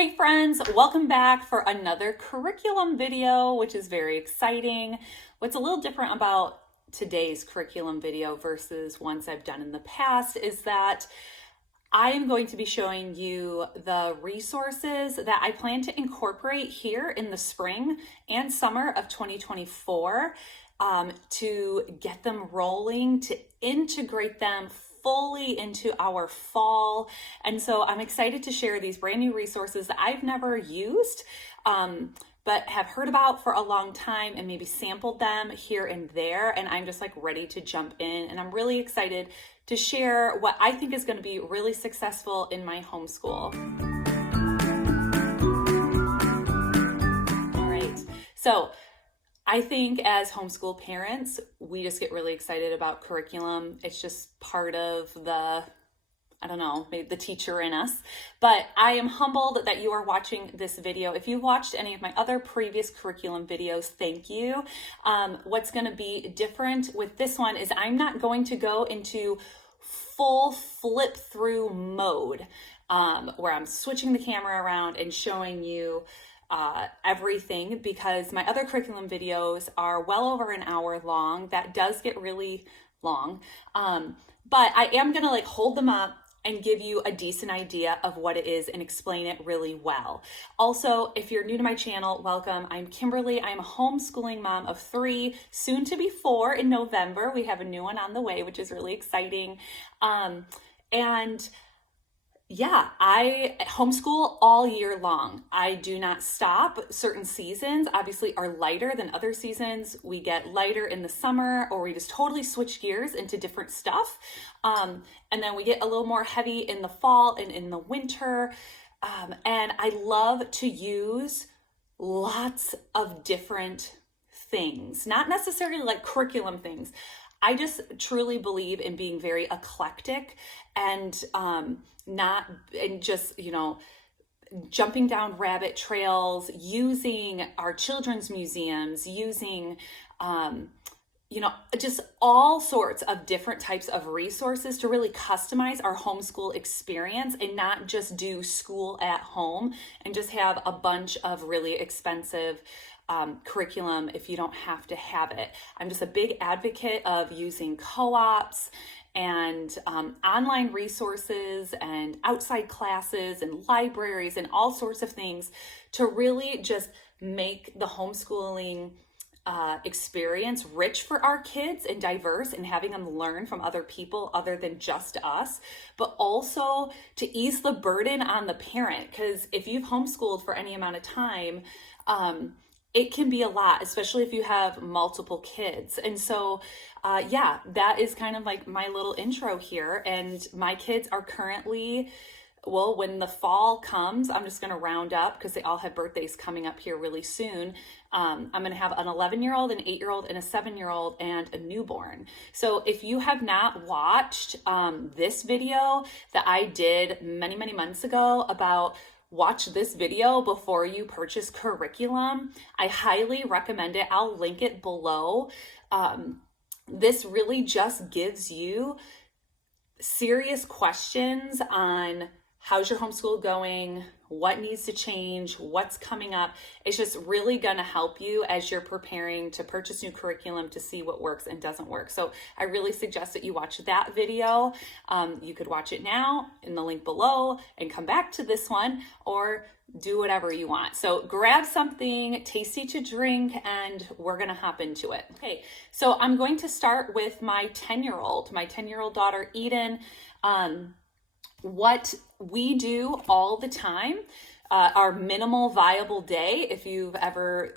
Hey friends, welcome back for another curriculum video, which is very exciting. What's a little different about today's curriculum video versus ones I've done in the past is that I am going to be showing you the resources that I plan to incorporate here in the spring and summer of 2024 to get them rolling, to integrate them fully into our fall. And so I'm excited to share these brand new resources that I've never used, but have heard about for a long time and maybe sampled them here and there. And I'm just like ready to jump in. And I'm really excited to share what I think is going to be really successful in my homeschool. All right. So I think as homeschool parents, we just get really excited about curriculum. It's just part of the, I don't know, maybe the teacher in us. But I am humbled that you are watching this video. If you watched any of my other previous curriculum videos, thank you. What's going to be different with this one is I'm not going to go into full flip through mode where I'm switching the camera around and showing you everything, because my other curriculum videos are well over an hour long. That does get really long, but I am gonna like hold them up and give you a decent idea of what it is and explain it really well. Also, if you're new to my channel, welcome. I'm Kimberly. I'm a homeschooling mom of 3, soon to be 4 in November. We have a new one on the way, which is really exciting. And yeah, I homeschool all year long. I do not stop. Certain seasons obviously are lighter than other seasons. We get lighter in the summer, or we just totally switch gears into different stuff. And then we get a little more heavy in the fall and in the winter. And I love to use lots of different things, not necessarily like curriculum things. I just truly believe in being very eclectic and just, jumping down rabbit trails, using our children's museums, using, just all sorts of different types of resources to really customize our homeschool experience and not just do school at home and just have a bunch of really expensive curriculum if you don't have to have it. I'm just a big advocate of using co-ops and online resources and outside classes and libraries and all sorts of things to really just make the homeschooling experience rich for our kids and diverse, and having them learn from other people other than just us, but also to ease the burden on the parent. Because if you've homeschooled for any amount of time, it can be a lot, especially if you have multiple kids. And so, that is kind of like my little intro here. And my kids are currently, well, when the fall comes, I'm just going to round up because they all have birthdays coming up here really soon. I'm going to have an 11-year-old, an 8-year-old, and a 7-year-old, and a newborn. So if you have not watched this video that I did many, many months ago about watch this video before you purchase curriculum, I highly recommend it. I'll link it below. This really just gives you serious questions on how's your homeschool going, what needs to change, what's coming up. It's just really going to help you as you're preparing to purchase new curriculum to see what works and doesn't work. So I really suggest that you watch that video. You could watch it now in the link below and come back to this one, or do whatever you want. So grab something tasty to drink and we're going to hop into it. Okay, so I'm going to start with my 10-year-old daughter, Eden. What we do all the time, our minimal viable day, if you've ever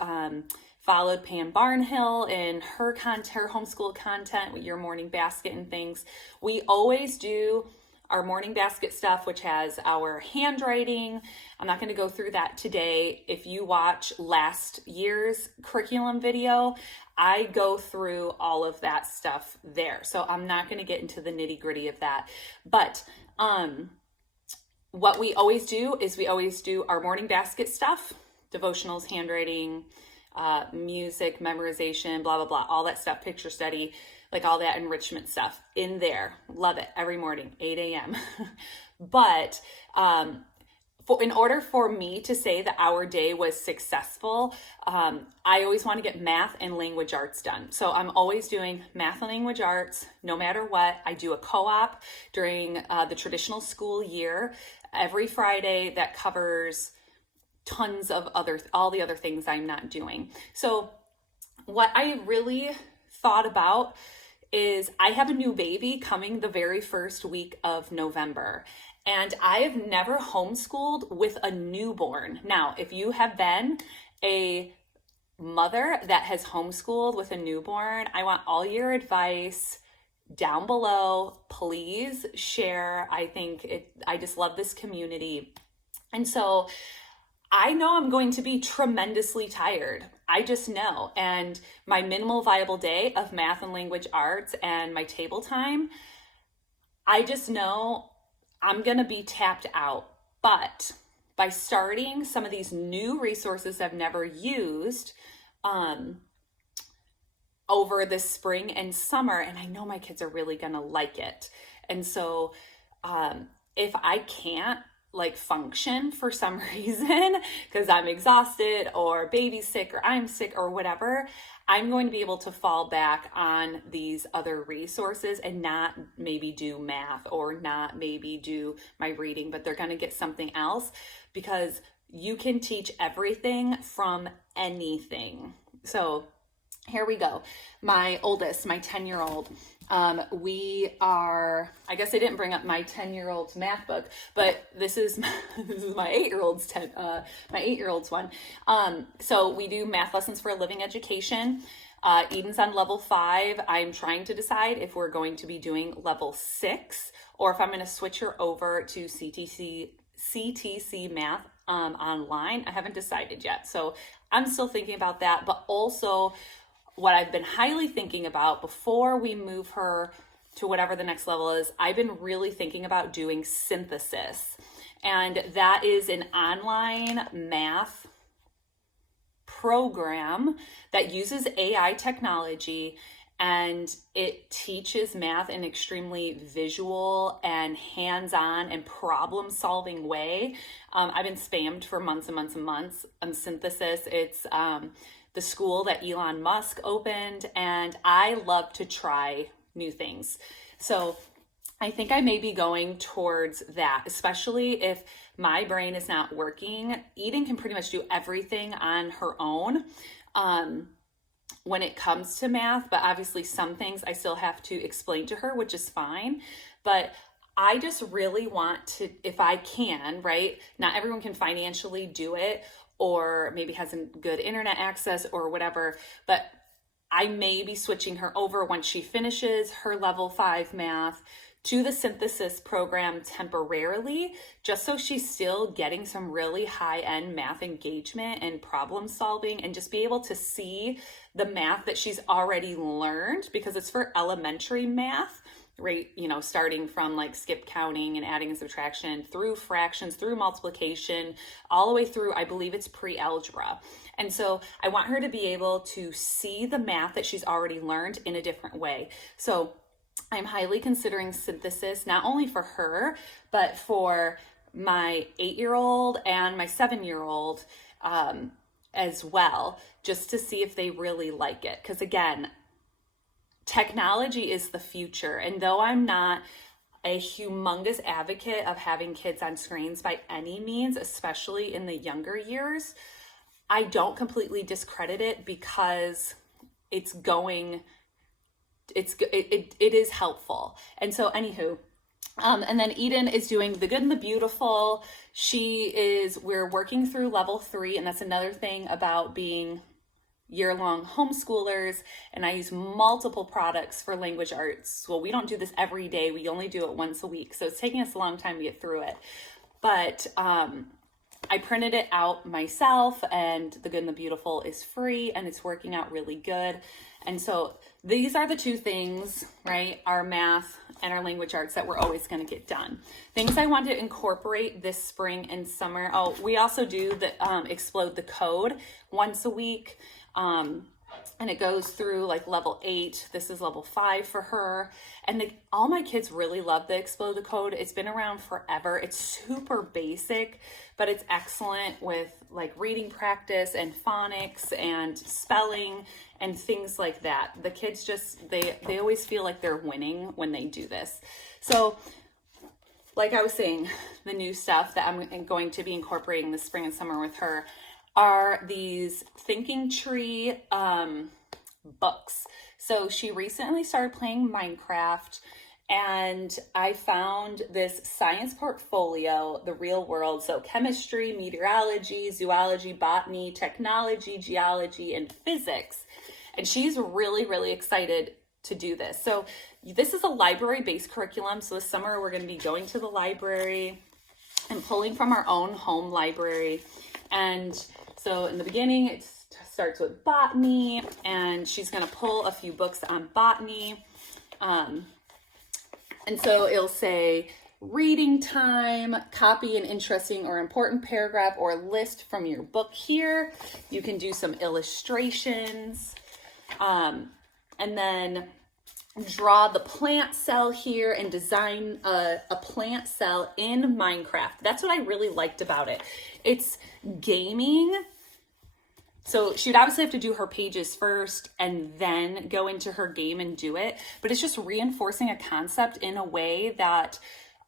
followed Pam Barnhill and her homeschool content with your morning basket and things, we always do our morning basket stuff, which has our handwriting. I'm not going to go through that today. If you watch last year's curriculum video, I go through all of that stuff there. So I'm not going to get into the nitty gritty of that. But what we always do is we always do our morning basket stuff, devotionals, handwriting, music, memorization, blah, blah, blah, all that stuff, picture study, like all that enrichment stuff in there. Love it. Every morning, 8 a.m. But in order for me to say that our day was successful, I always want to get math and language arts done. So I'm always doing math and language arts, no matter what. I do a co-op during the traditional school year every Friday that covers tons of all the other things I'm not doing. So what I really thought about is I have a new baby coming the very first week of November. And I have never homeschooled with a newborn. Now, if you have been a mother that has homeschooled with a newborn, I want all your advice down below. Please share. I just love this community. And so I know I'm going to be tremendously tired. I just know. And my minimal viable day of math and language arts and my table time, I just know I'm going to be tapped out. But by starting some of these new resources I've never used over this spring and summer, and I know my kids are really going to like it. And so if I can't function for some reason because I'm exhausted or baby's sick or I'm sick or whatever, I'm going to be able to fall back on these other resources and not maybe do math or not maybe do my reading, but they're going to get something else, because you can teach everything from anything. So here we go. My oldest, my 10-year-old, I guess I didn't bring up my 10-year-old's math book, but this is my 8-year-old's one. So we do math lessons for a living education. Eden's on level 5. I'm trying to decide if we're going to be doing level 6 or if I'm going to switch her over to CTC math online. I haven't decided yet. So I'm still thinking about that, but also what I've been highly thinking about before we move her to whatever the next level is, I've been really thinking about doing synthesis. And that is an online math program that uses AI technology, and it teaches math in an extremely visual and hands-on and problem-solving way. I've been spammed for months and months and months on synthesis. It's the school that Elon Musk opened, and I love to try new things. So I think I may be going towards that, especially if my brain is not working. Eden can pretty much do everything on her own when it comes to math, but obviously some things I still have to explain to her, which is fine. But I just really want to, if I can, right? Not everyone can financially do it, or maybe has a good internet access or whatever, but I may be switching her over once she finishes her level 5 math to the synthesis program temporarily, just so she's still getting some really high-end math engagement and problem solving, and just be able to see the math that she's already learned, because it's for elementary math, right? Starting from skip counting and adding and subtraction through fractions, through multiplication, all the way through, I believe it's pre-algebra. And so I want her to be able to see the math that she's already learned in a different way. So I'm highly considering synthesis, not only for her, but for my 8-year-old and my 7-year-old as well, just to see if they really like it. Because again, technology is the future. And though I'm not a humongous advocate of having kids on screens by any means, especially in the younger years, I don't completely discredit it, because it is helpful. And so anywho, and then Eden is doing the good and the beautiful. We're working through level 3. And that's another thing about being year-long homeschoolers, and I use multiple products for language arts. Well, we don't do this every day. We only do it once a week. So it's taking us a long time to get through it. But I printed it out myself, and the good and the beautiful is free, and it's working out really good. And so these are the two things, right? Our math and our language arts that we're always going to get done. Things I want to incorporate this spring and summer. Oh, we also do the Explode the Code once a week. and it goes through like level 8. This is level 5 for her. And all my kids really love the Explode the Code. It's been around forever. It's super basic, but it's excellent with like reading practice and phonics and spelling and things like that. The kids just, they always feel like they're winning when they do this. So like I was saying, the new stuff that I'm going to be incorporating this spring and summer with her are these Thinking Tree books. So she recently started playing Minecraft, and I found this science portfolio, The Real World. So chemistry, meteorology, zoology, botany, technology, geology, and physics. And she's really, really excited to do this. So this is a library-based curriculum. So this summer we're going to be going to the library and pulling from our own home library. And so in the beginning, it starts with botany, and she's going to pull a few books on botany. And so it'll say reading time, copy an interesting or important paragraph or list from your book here. You can do some illustrations, and then draw the plant cell here and design a plant cell in Minecraft. That's what I really liked about it. It's gaming. So she would obviously have to do her pages first and then go into her game and do it. But it's just reinforcing a concept in a way that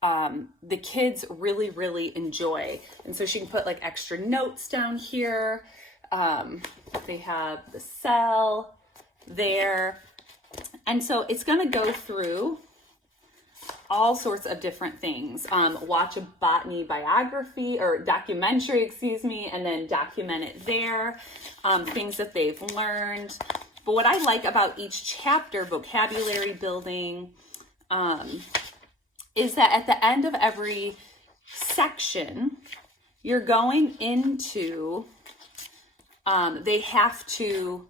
the kids really, really enjoy. And so she can put like extra notes down here. They have the cell there. And so it's going to go through all sorts of different things. Watch a botany biography or documentary, excuse me, and then document it there. Things that they've learned. But what I like about each chapter, vocabulary building, is that at the end of every section, you're going into, they have to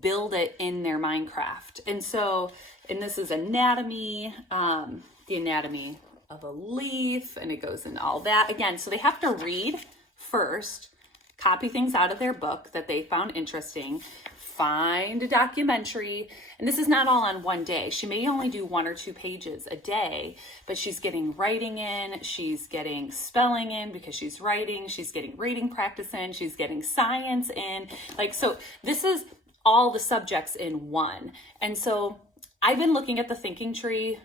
build it in their Minecraft. And so, and this is anatomy, the anatomy of a leaf, and it goes into all that again. So they have to read first, copy things out of their book that they found interesting, find a documentary, and this is not all on one day. She may only do 1 or 2 pages a day, but she's getting writing in, she's getting spelling in because she's writing, she's getting reading practice in, she's getting science in. Like, so this is all the subjects in one. And so I've been looking at the Thinking Tree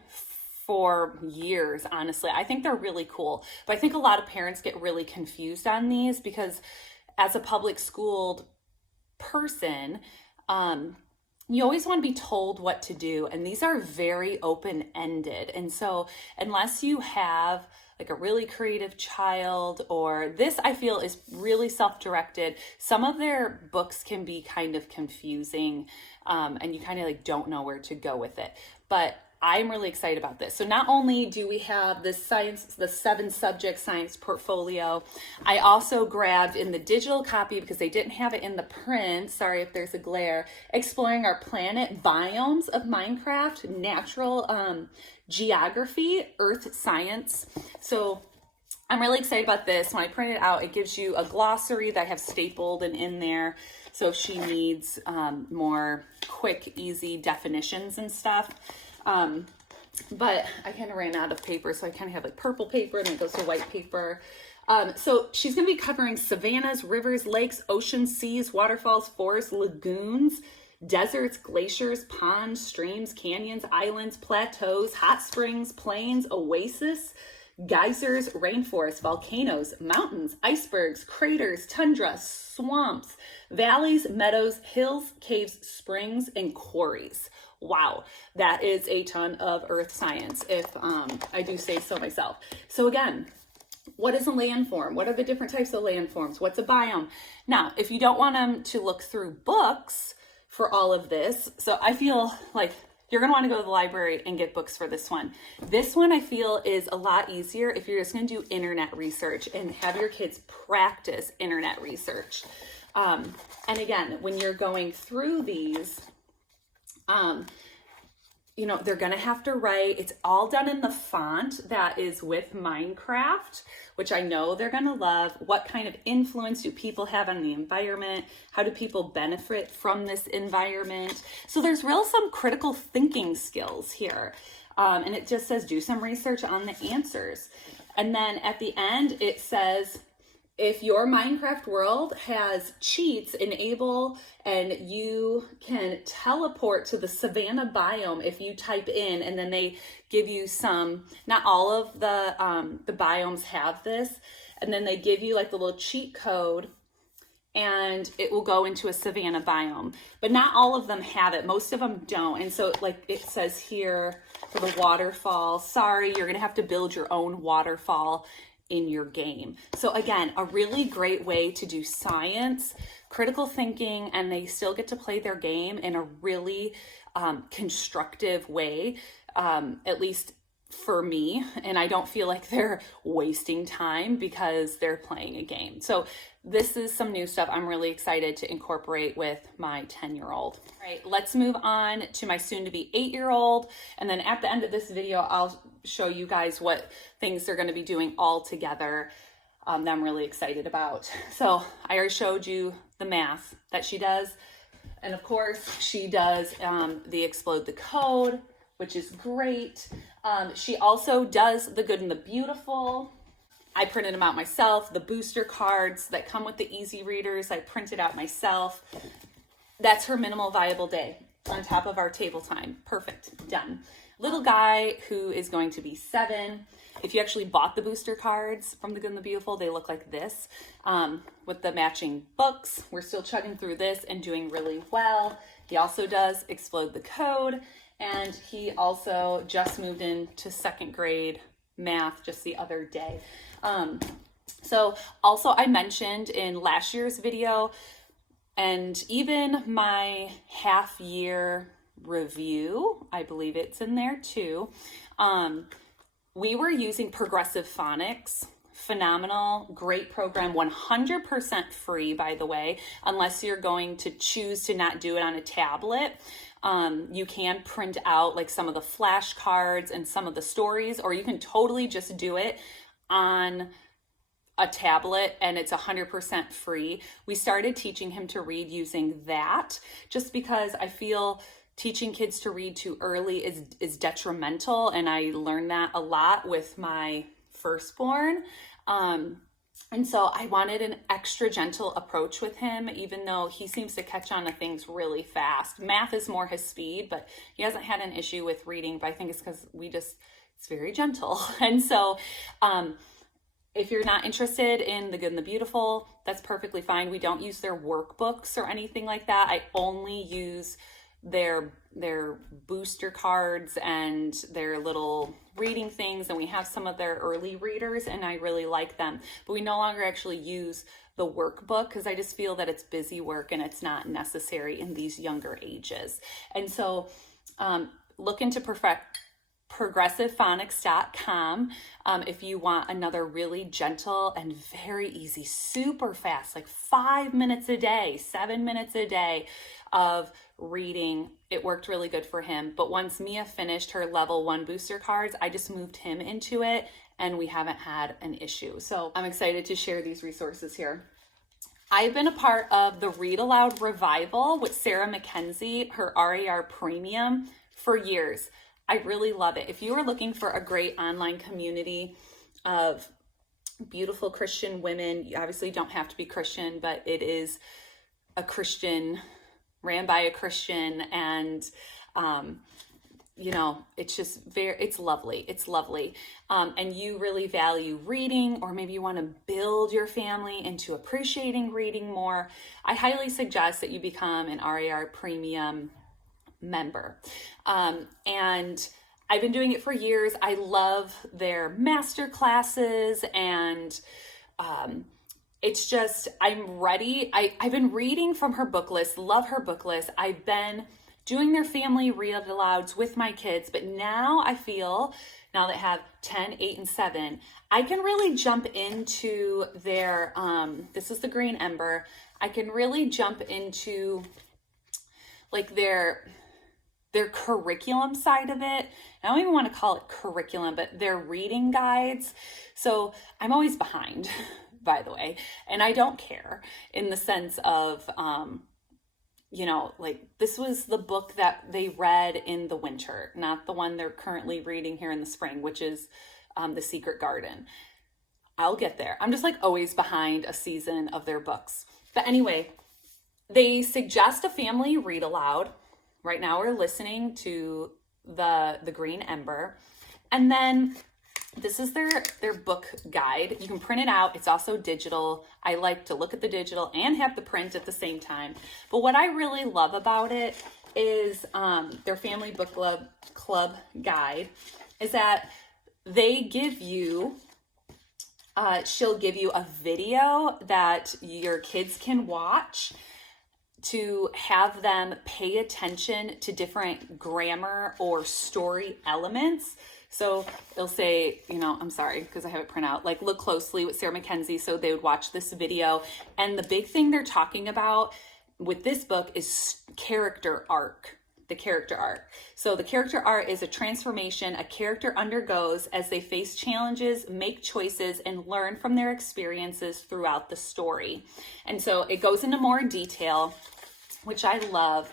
for years, honestly. I think they're really cool, but I think a lot of parents get really confused on these because as a public schooled person, you always want to be told what to do, and these are very open-ended. And so unless you have like a really creative child, or this I feel is really self-directed, some of their books can be kind of confusing, and you kind of like don't know where to go with it. But I'm really excited about this. So not only do we have the 7 subject science portfolio, I also grabbed in the digital copy because they didn't have it in the print. Sorry if there's a glare. Exploring our planet, biomes of Minecraft, natural geography, earth science. So I'm really excited about this. When I print it out, it gives you a glossary that I have stapled and in there. So if she needs more quick, easy definitions and stuff. But I kind of ran out of paper, so I kind of have like purple paper and then it goes to white paper. So she's going to be covering savannas, rivers, lakes, oceans, seas, waterfalls, forests, lagoons, deserts, glaciers, ponds, streams, canyons, islands, plateaus, hot springs, plains, oasis, geysers, rainforests, volcanoes, mountains, icebergs, craters, tundra, swamps, valleys, meadows, hills, caves, springs, and quarries. Wow, that is a ton of earth science, if I do say so myself. So again, what is a landform? What are the different types of landforms? What's a biome? Now, if you don't want them to look through books for all of this, so I feel like you're going to want to go to the library and get books for this one. This one I feel is a lot easier if you're just going to do internet research and have your kids practice internet research. And again, when you're going through these, they're going to have to write. It's all done in the font that is with Minecraft, which I know they're going to love. What kind of influence do people have on the environment? How do people benefit from this environment? So there's some critical thinking skills here. And it just says, do some research on the answers. And then at the end, it says, if your Minecraft world has cheats, enable, and you can teleport to the savanna biome if you type in, and then they give you some, not all of the biomes have this, and then they give you like the little cheat code, and it will go into a savanna biome. But not all of them have it. Most of them don't. And so like it says here for the waterfall, sorry, you're gonna have to build your own waterfall in your game. So again, a really great way to do science, critical thinking, and they still get to play their game in a really constructive way, at least for me. And I don't feel like they're wasting time because they're playing a game. So this is some new stuff I'm really excited to incorporate with my 10-year-old. All right, let's move on to my soon-to-be 8-year-old. And then at the end of this video, I'll show you guys what things they're going to be doing all together that I'm really excited about. So I already showed you the math that she does. And of course, she does the Explode the Code, which is great. She also does the Good and the Beautiful. I printed them out myself. The booster cards that come with the easy readers, I printed out myself. That's her minimal viable day on top of our table time. Perfect, done. Little guy who is going to be 7. If you actually bought the booster cards from the Good and the Beautiful, they look like this with the matching books. We're still chugging through this and doing really well. He also does Explode the Code, and he also just moved into 2nd grade math just the other day. So also I mentioned in last year's video, and even my half-year review, I believe it's in there too, we were using Progressive Phonics. Phenomenal, great program, 100% free, by the way, unless you're going to choose to not do it on a tablet. You can print out like some of the flashcards and some of the stories, or you can totally just do it on a tablet, and it's 100% free. We started teaching him to read using that just because I feel teaching kids to read too early is detrimental, and I learned that a lot with my firstborn. And so I wanted an extra gentle approach with him, even though he seems to catch on to things really fast. Math is more his speed, but he hasn't had an issue with reading, but I think it's because it's very gentle. And so, if you're not interested in the Good and the Beautiful, that's perfectly fine. We don't use their workbooks or anything like that. I only use their booster cards and their little reading things, and we have some of their early readers, and I really like them. But we no longer actually use the workbook because I just feel that it's busy work and it's not necessary in these younger ages. And so look into progressivephonics.com if you want another really gentle and very easy, super fast, like 5 minutes a day, 7 minutes a day of reading. It worked really good for him. But once Mia finished her level 1 booster cards, I just moved him into it, and we haven't had an issue. So I'm excited to share these resources here. I've been a part of the Read Aloud Revival with Sarah McKenzie, her RAR Premium, for years. I really love it. If you are looking for a great online community of beautiful Christian women, you obviously don't have to be Christian, but it is a Christian, ran by a Christian, and it's lovely. It's lovely. And you really value reading, or maybe you want to build your family into appreciating reading more, I highly suggest that you become an RAR Premium member. And I've been doing it for years. I love their master classes, and it's just, I'm ready. I've been reading from her book list, love her book list. I've been doing their family read alouds with my kids, but now I feel, now that I have 10, 8, and 7, I can really jump into their, this is the Green Ember. I can really jump into like their their curriculum side of it. I don't even want to call it curriculum, but their reading guides. So I'm always behind, by the way, and I don't care, in the sense of, like, this was the book that they read in the winter, not the one they're currently reading here in the spring, which is The Secret Garden. I'll get there. I'm just like always behind a season of their books. But anyway, they suggest a family read aloud. Right now we're listening to the Green Ember. And then this is their book guide. You can print it out. It's also digital. I like to look at the digital and have the print at the same time. But what I really love about it is their family book club guide is that they give you, she'll give you a video that your kids can watch to have them pay attention to different grammar or story elements. So it'll say, I'm sorry, because I have it print out, like, look closely with Sarah Mackenzie. So they would watch this video. And the big thing they're talking about with this book is character arc, the character arc. So the character arc is a transformation a character undergoes as they face challenges, make choices, and learn from their experiences throughout the story. And so it goes into more detail, which I love.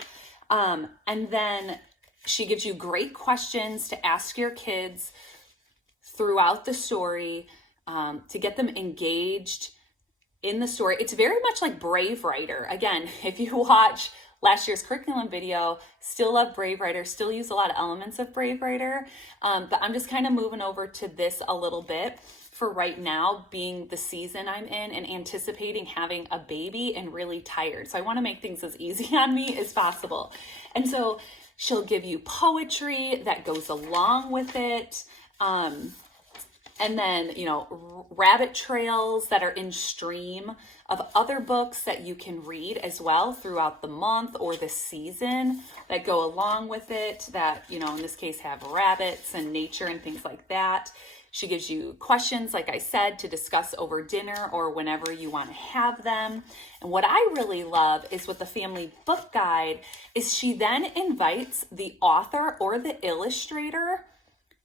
And then she gives you great questions to ask your kids throughout the story, to get them engaged in the story. It's very much like Brave Writer. Again, if you watch last year's curriculum video, still love Brave Writer, still use a lot of elements of Brave Writer. But I'm just kind of moving over to this a little bit for right now, being the season I'm in and anticipating having a baby and really tired. So I want to make things as easy on me as possible. And so she'll give you poetry that goes along with it. And then, rabbit trails that are in stream of other books that you can read as well throughout the month or the season that go along with it, that, in this case, have rabbits and nature and things like that. She gives you questions, like I said, to discuss over dinner or whenever you want to have them. And what I really love is with the family book guide is she then invites the author or the illustrator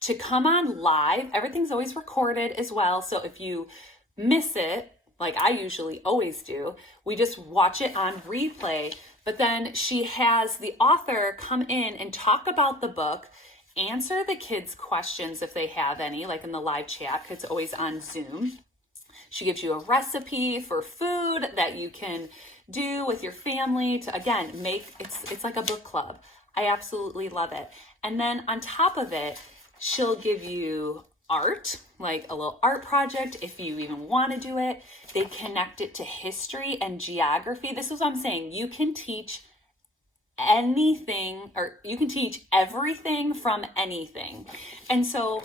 to come on live. Everything's always recorded as well. So if you miss it, like I usually always do, we just watch it on replay. But then she has the author come in and talk about the book, answer the kids' questions if they have any, like in the live chat, because it's always on Zoom. She gives you a recipe for food that you can do with your family to, again, it's like a book club. I absolutely love it. And then on top of it, she'll give you art, like a little art project if you even want to do it. They connect it to history and geography. This is what I'm saying. You can teach anything, or you can teach everything from anything. And so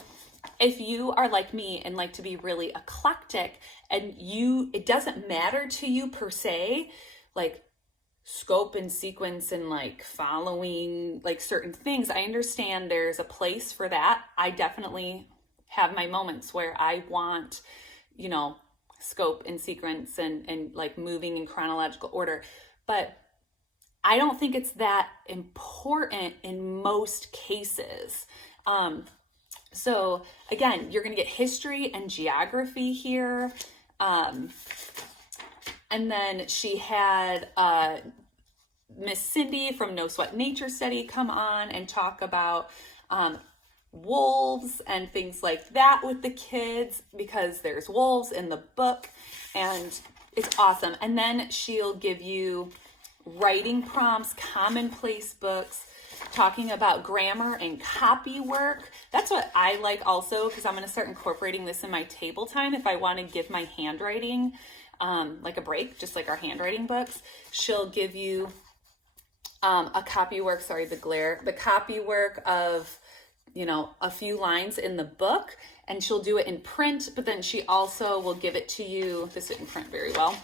if you are like me and like to be really eclectic, and it doesn't matter to you per se, like scope and sequence and like following like certain things, I understand there's a place for that. I definitely have my moments where I want, scope and sequence and like moving in chronological order. But I don't think it's that important in most cases. So again, you're going to get history and geography here. And then she had Miss Cindy from No Sweat Nature Study come on and talk about wolves and things like that with the kids, because there's wolves in the book, and it's awesome. And then she'll give you writing prompts, commonplace books, talking about grammar and copy work. That's what I like also, because I'm going to start incorporating this in my table time if I want to give my handwriting like a break, just like our handwriting books. She'll give you a copy work, the copy work of, a few lines in the book, and she'll do it in print, but then she also will give it to you. This didn't print very well.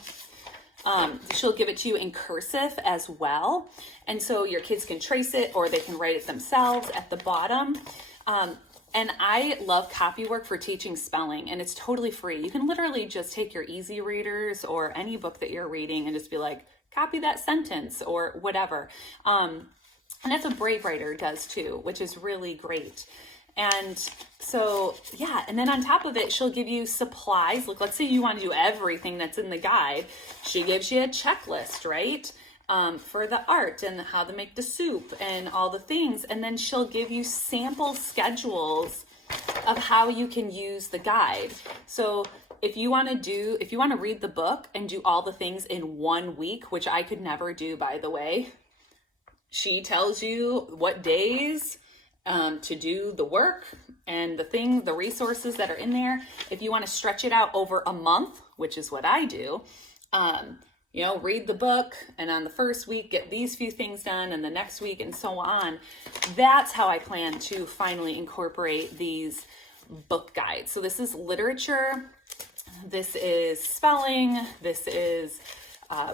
She'll give it to you in cursive as well. And so your kids can trace it or they can write it themselves at the bottom. And I love copy work for teaching spelling, and it's totally free. You can literally just take your easy readers or any book that you're reading and just be like, copy that sentence or whatever. And that's what Brave Writer does too, which is really great. And so, yeah, and then on top of it, she'll give you supplies. Like, let's say you want to do everything that's in the guide. She gives you a checklist, right? For the art and how to make the soup and all the things. And then she'll give you sample schedules of how you can use the guide. So if you want to read the book and do all the things in 1 week, which I could never do, by the way, she tells you what days to do the work and the resources that are in there. If you want to stretch it out over a month, which is what I do, read the book and on the first week get these few things done and the next week and so on. That's how I plan to finally incorporate these book guides. So this is literature, this is spelling, this is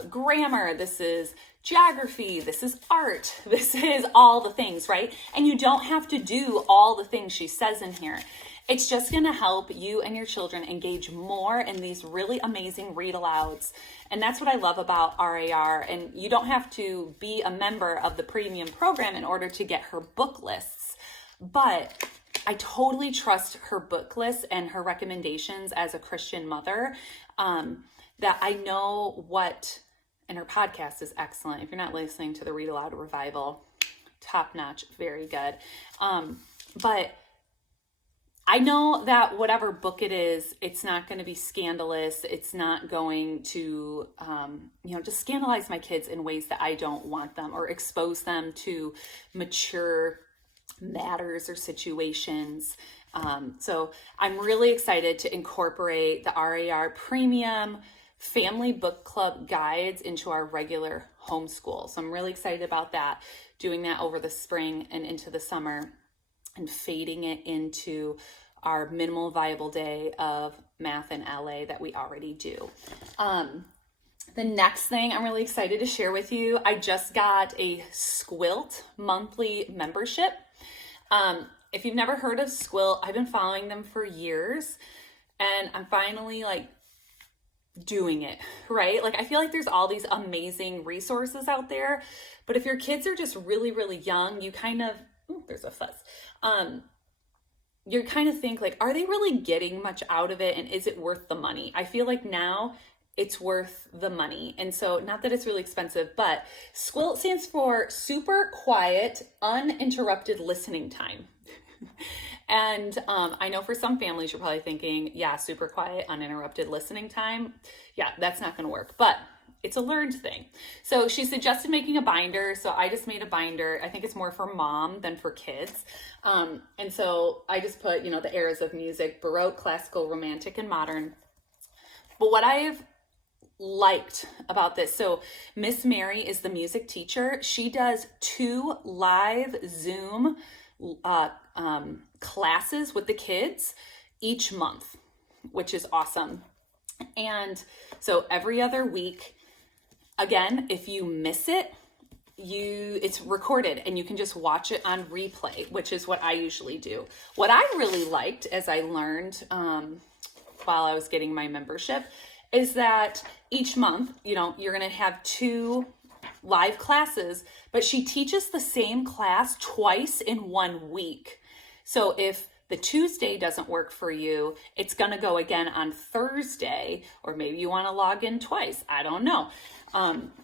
grammar, this is geography, this is art, this is all the things, right? And you don't have to do all the things she says in here. It's just going to help you and your children engage more in these really amazing read alouds. And that's what I love about RAR. And you don't have to be a member of the premium program in order to get her book lists. But I totally trust her book lists and her recommendations as a Christian mother, that I know what, and her podcast is excellent. If you're not listening to the Read Aloud Revival, top notch, very good. But I know that whatever book it is, it's not going to be scandalous. It's not going to, just scandalize my kids in ways that I don't want them or expose them to mature matters or situations. So I'm really excited to incorporate the RAR Premium Family Book Club guides into our regular homeschool. So I'm really excited about that, doing that over the spring and into the summer, and fading it into our minimal viable day of math and LA that we already do. The next thing I'm really excited to share with you, I just got a Squirt monthly membership. If you've never heard of Squirt, I've been following them for years, and I'm finally doing it, right? I feel like there's all these amazing resources out there, but if your kids are just really, really young, you kind of, there's a fuzz. You kind of think are they really getting much out of it? And is it worth the money? I feel like now it's worth the money. And so, not that it's really expensive, but Squirt stands for Super Quiet, Uninterrupted Listening Time. And I know for some families, you're probably thinking, yeah, super quiet, uninterrupted listening time. Yeah, that's not going to work, but it's a learned thing. So she suggested making a binder. So I just made a binder. I think it's more for mom than for kids. And so I just put, the eras of music, Baroque, classical, romantic, and modern. But what I've liked about this, so Miss Mary is the music teacher. She does 2 live Zoom classes with the kids each month, which is awesome. And so every other week, again, if you miss it, it's recorded and you can just watch it on replay, which is what I usually do. What I really liked, as I learned while I was getting my membership, is that each month, you're going to have 2 live classes, but she teaches the same class twice in 1 week. So if the Tuesday doesn't work for you, it's going to go again on Thursday, or maybe you want to log in twice. I don't know.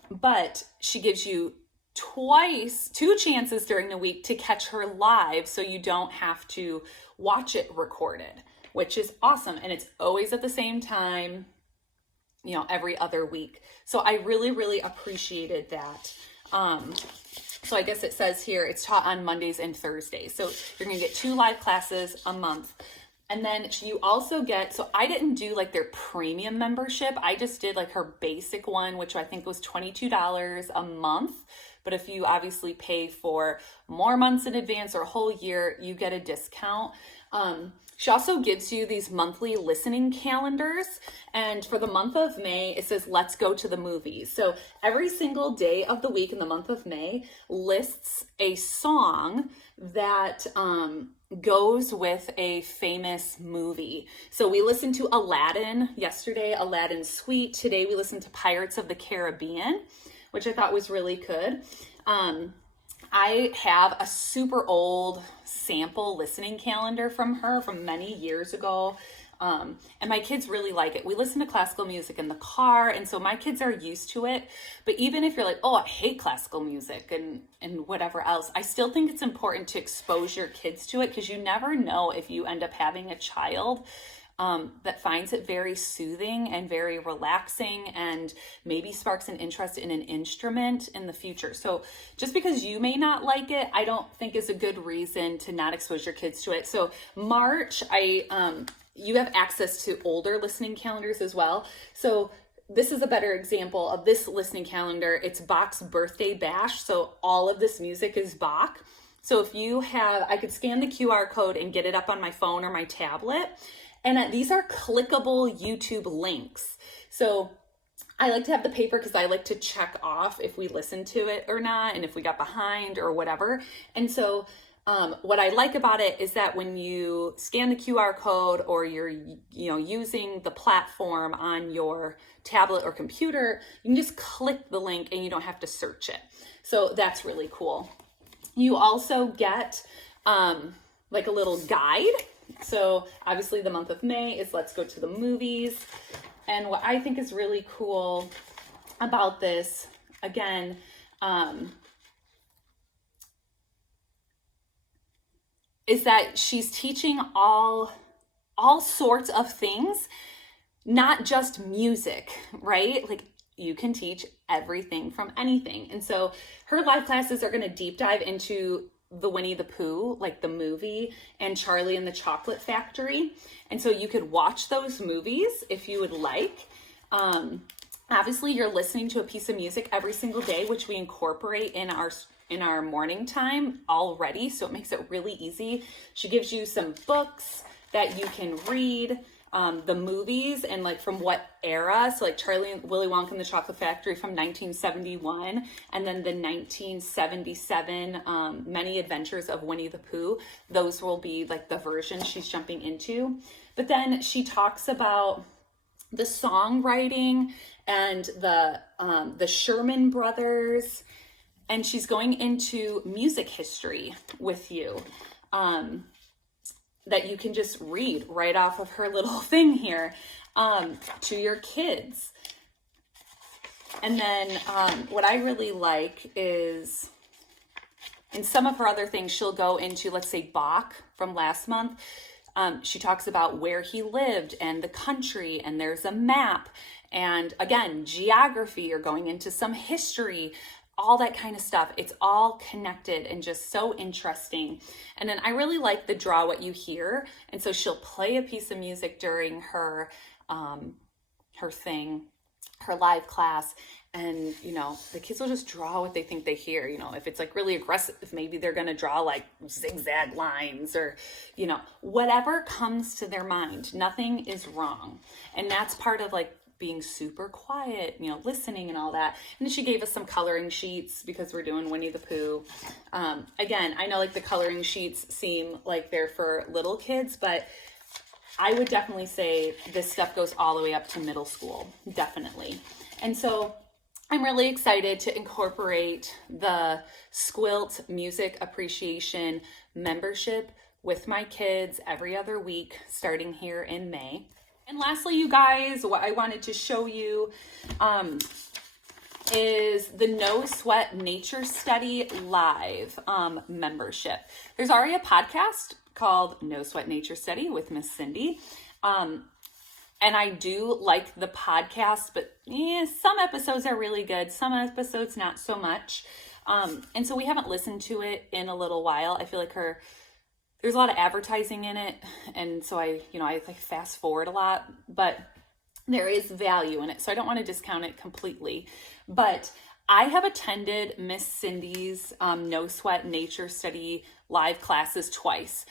But she gives you 2 chances during the week to catch her live, so you don't have to watch it recorded, which is awesome. And it's always at the same time, every other week. So I really, really appreciated that. So I guess it says here it's taught on Mondays and Thursdays. So you're going to get 2 live classes a month. And then you also get, so I didn't do their premium membership. I just did her basic one, which I think was $22 a month. But if you obviously pay for more months in advance or a whole year, you get a discount. She also gives you these monthly listening calendars. And for the month of May, it says, let's go to the movies. So every single day of the week in the month of May lists a song that goes with a famous movie. So we listened to Aladdin yesterday, Aladdin's Suite. Today we listened to Pirates of the Caribbean, which I thought was really good. I have a super old sample listening calendar from her from many years ago. And my kids really like it. We listen to classical music in the car, and so my kids are used to it. But even if you're like, oh, I hate classical music and whatever else, I still think it's important to expose your kids to it, because you never know if you end up having a child that finds it very soothing and very relaxing, and maybe sparks an interest in an instrument in the future. So just because you may not like it, I don't think is a good reason to not expose your kids to it. So March, you have access to older listening calendars as well. So this is a better example of this listening calendar. It's Bach's Birthday Bash. So all of this music is Bach. So if you have, I could scan the QR code and get it up on my phone or my tablet. And these are clickable YouTube links. So I like to have the paper because I like to check off if we listened to it or not, and if we got behind or whatever. And so what I like about it is that when you scan the QR code, or you're using the platform on your tablet or computer, you can just click the link and you don't have to search it. So that's really cool. You also get like a little guide. So obviously the month of May is Let's Go to the Movies. And what I think is really cool about this, again, is that she's teaching all sorts of things, not just music, right? Like, you can teach everything from anything. And so her live classes are going to deep dive into the Winnie the Pooh, like the movie, and Charlie and the Chocolate Factory. And so you could watch those movies if you would like. Obviously, you're listening to a piece of music every single day, which we incorporate in our morning time already, so it makes it really easy. She gives you some books that you can read, the movies, and like from what era. So like Charlie and Willy Wonka and the Chocolate Factory from 1971, and then the 1977 Many Adventures of Winnie the Pooh. Those will be like the version she's jumping into. But then she talks about the songwriting and the Sherman Brothers. And she's going into music history with you that you can just read right off of her little thing here to your kids. And then what I really like is, in some of her other things, she'll go into, let's say, Bach from last month. She talks about where he lived and the country, and there's a map. And again, geography, or going into some history, all that kind of stuff. It's all connected and just so interesting. And then I really like the draw what you hear. And so she'll play a piece of music during her live class. And, the kids will just draw what they think they hear. If it's like really aggressive, maybe they're going to draw like zigzag lines, or, whatever comes to their mind. Nothing is wrong. And that's part of like being super quiet, listening and all that. And then she gave us some coloring sheets because we're doing Winnie the Pooh. Again, I know like the coloring sheets seem like they're for little kids, but I would definitely say this stuff goes all the way up to middle school, definitely. And so I'm really excited to incorporate the Squirt Music Appreciation membership with my kids every other week, starting here in May. And lastly, you guys, what I wanted to show you is the No Sweat Nature Study Live membership. There's already a podcast called No Sweat Nature Study with Miss Cindy. And I do like the podcast, but some episodes are really good. Some episodes not so much. And so we haven't listened to it in a little while. I feel like there's a lot of advertising in it. And so I like fast forward a lot, but there is value in it. So I don't want to discount it completely, but I have attended Miss Cindy's No Sweat Nature Study live classes twice,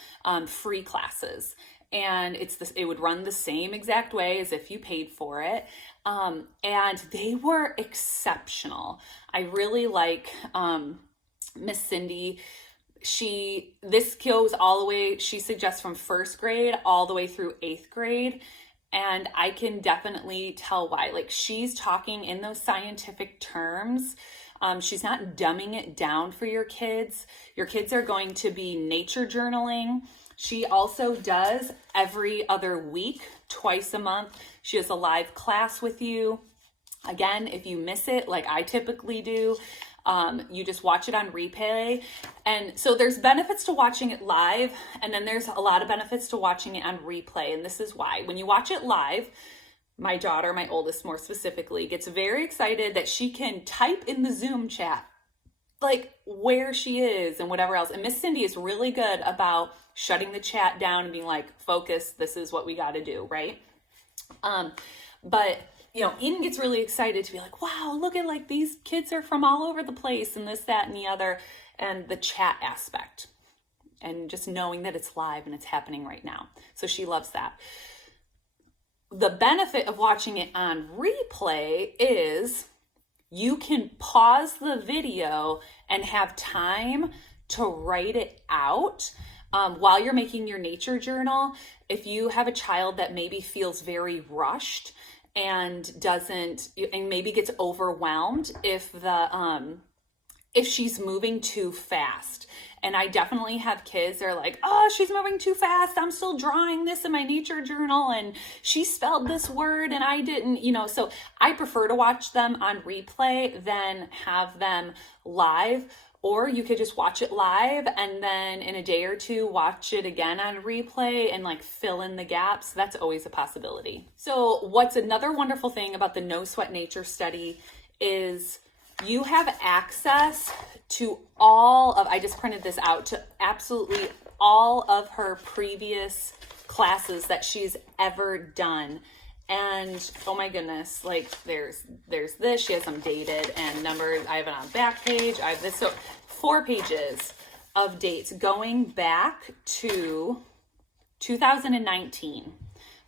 free classes. And it would run the same exact way as if you paid for it. And they were exceptional. I really like Miss Cindy. This goes all the way, she suggests from first grade all the way through 8th grade. And I can definitely tell why. Like, she's talking in those scientific terms. She's not dumbing it down for your kids. Your kids are going to be nature journaling. She also does every other week, twice a month. She has a live class with you. Again, if you miss it, like I typically do, you just watch it on replay. And so there's benefits to watching it live, and then there's a lot of benefits to watching it on replay. And this is why. When you watch it live, my daughter, my oldest more specifically, gets very excited that she can type in the Zoom chat, like where she is and whatever else. And Miss Cindy is really good about shutting the chat down and being like, focus, this is what we got to do, right? But Eden gets really excited to be like, wow, look at like these kids are from all over the place and this, that, and the other, and the chat aspect and just knowing that it's live and it's happening right now. So she loves that. The benefit of watching it on replay is you can pause the video and have time to write it out while you're making your nature journal. If you have a child that maybe feels very rushed and maybe gets overwhelmed if she's moving too fast. And I definitely have kids that are like, oh, she's moving too fast. I'm still drawing this in my nature journal and she spelled this word and I didn't, so I prefer to watch them on replay than have them live. Or you could just watch it live and then in a day or two, watch it again on replay and like fill in the gaps. That's always a possibility. So what's another wonderful thing about the No Sweat Nature Study is you have access to I just printed this out, to absolutely all of her previous classes that she's ever done. And oh my goodness, like there's this, she has them dated and numbered. I have it on the back page. I have this, so 4 pages of dates going back to 2019.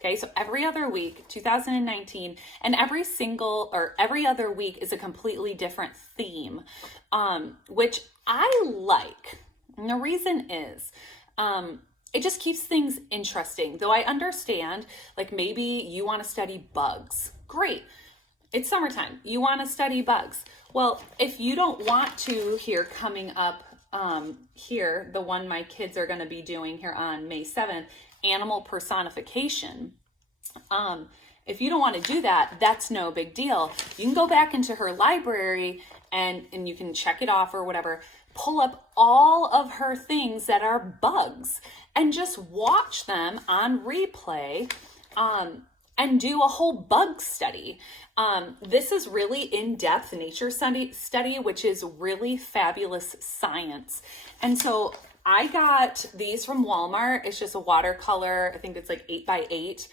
Okay, so every other week, 2019, and every other week is a completely different theme, which I like. And the reason is, it just keeps things interesting. Though I understand, like maybe you want to study bugs. Great. It's summertime. You want to study bugs. Well, if you don't want to, here coming up, the one my kids are going to be doing here on May 7th, animal personification. If you don't want to do that, that's no big deal. You can go back into her library and you can check it off or whatever, pull up all of her things that are bugs and just watch them on replay, and do a whole bug study. This is really in-depth nature study, which is really fabulous science. And so I got these from Walmart. It's just a watercolor, I think it's like 8x8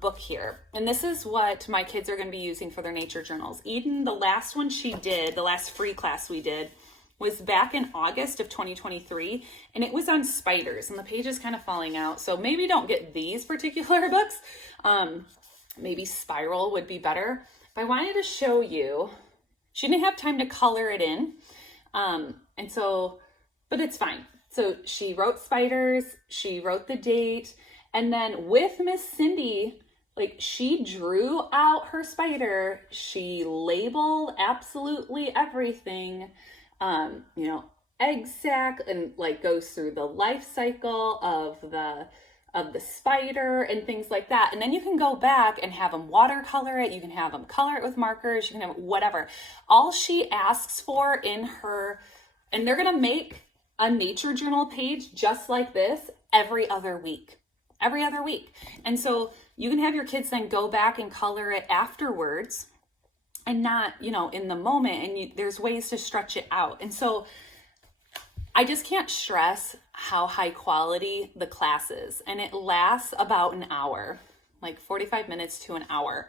book here. And this is what my kids are going to be using for their nature journals. Eden, the last one she did, the last free class we did, was back in August of 2023, and it was on spiders, and the page is kind of falling out. So maybe don't get these particular books. Maybe Spiral would be better. But I wanted to show you, she didn't have time to color it in. But it's fine. So she wrote spiders, she wrote the date, and then with Miss Cindy, like she drew out her spider, she labeled absolutely everything, egg sac, and like goes through the life cycle of the spider and things like that. And then you can go back and have them watercolor it. You can have them color it with markers. You can have whatever. All she asks for in her, and they're going to make a nature journal page just like this every other week. And so you can have your kids then go back and color it afterwards and not, in the moment. And there's ways to stretch it out. And so I just can't stress how high quality the class is. And it lasts about an hour, like 45 minutes to an hour.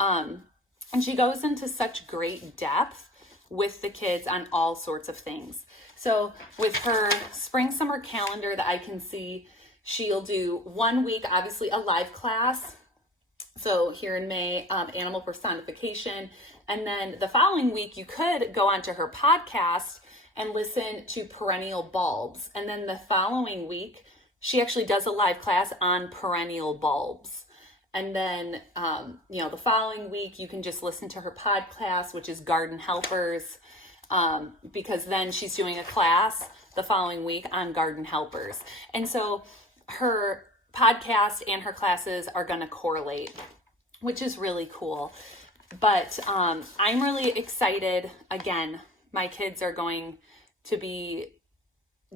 And she goes into such great depth with the kids on all sorts of things. So with her spring summer calendar that I can see, she'll do 1 week, obviously a live class. So here in May, animal personification. And then the following week, you could go onto her podcast and listen to perennial bulbs. And then the following week, she actually does a live class on perennial bulbs. And then, you know, the following week, you can just listen to her podcast, which is Garden Helpers, because then she's doing a class the following week on garden helpers. And so her podcast and her classes are going to correlate, which is really cool. But I'm really excited. Again, my kids are going to be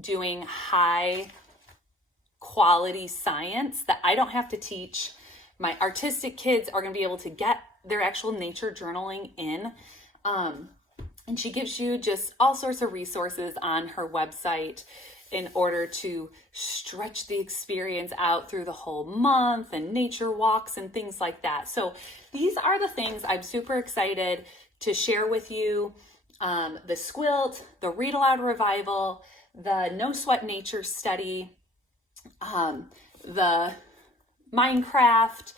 doing high quality science that I don't have to teach. My artistic kids are going to be able to get their actual nature journaling in. And she gives you just all sorts of resources on her website in order to stretch the experience out through the whole month, and nature walks and things like that. So these are the things I'm super excited to share with you. The Squirt, the Read Aloud Revival, the No Sweat Nature Study, the Minecraft,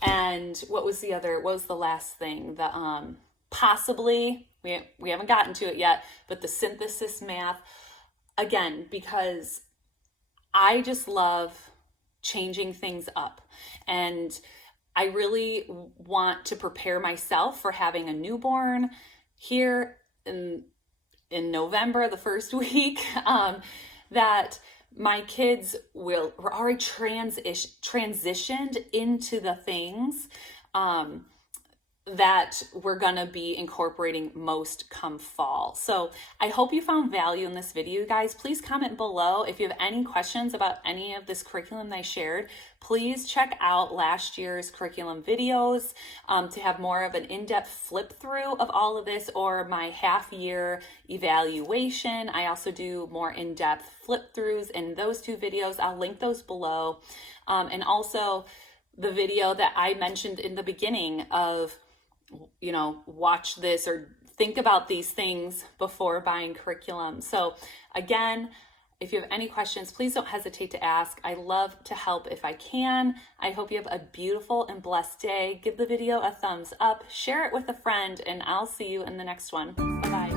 and what was the last thing? The possibly, we haven't gotten to it yet, but the synthesis math. Again, because I just love changing things up, and I really want to prepare myself for having a newborn here in November, the first week, that my kids were already transitioned into the things that we're gonna be incorporating most come fall. So I hope you found value in this video, guys. Please comment below if you have any questions about any of this curriculum that I shared. Please check out last year's curriculum videos to have more of an in-depth flip through of all of this, or my half-year evaluation. I also do more in-depth flip throughs in those two videos. I'll link those below. And also the video that I mentioned in the beginning of, you know, watch this or think about these things before buying curriculum. So again, if you have any questions, please don't hesitate to ask. I love to help if I can. I hope you have a beautiful and blessed day. Give the video a thumbs up, share it with a friend, and I'll see you in the next one. Bye-bye.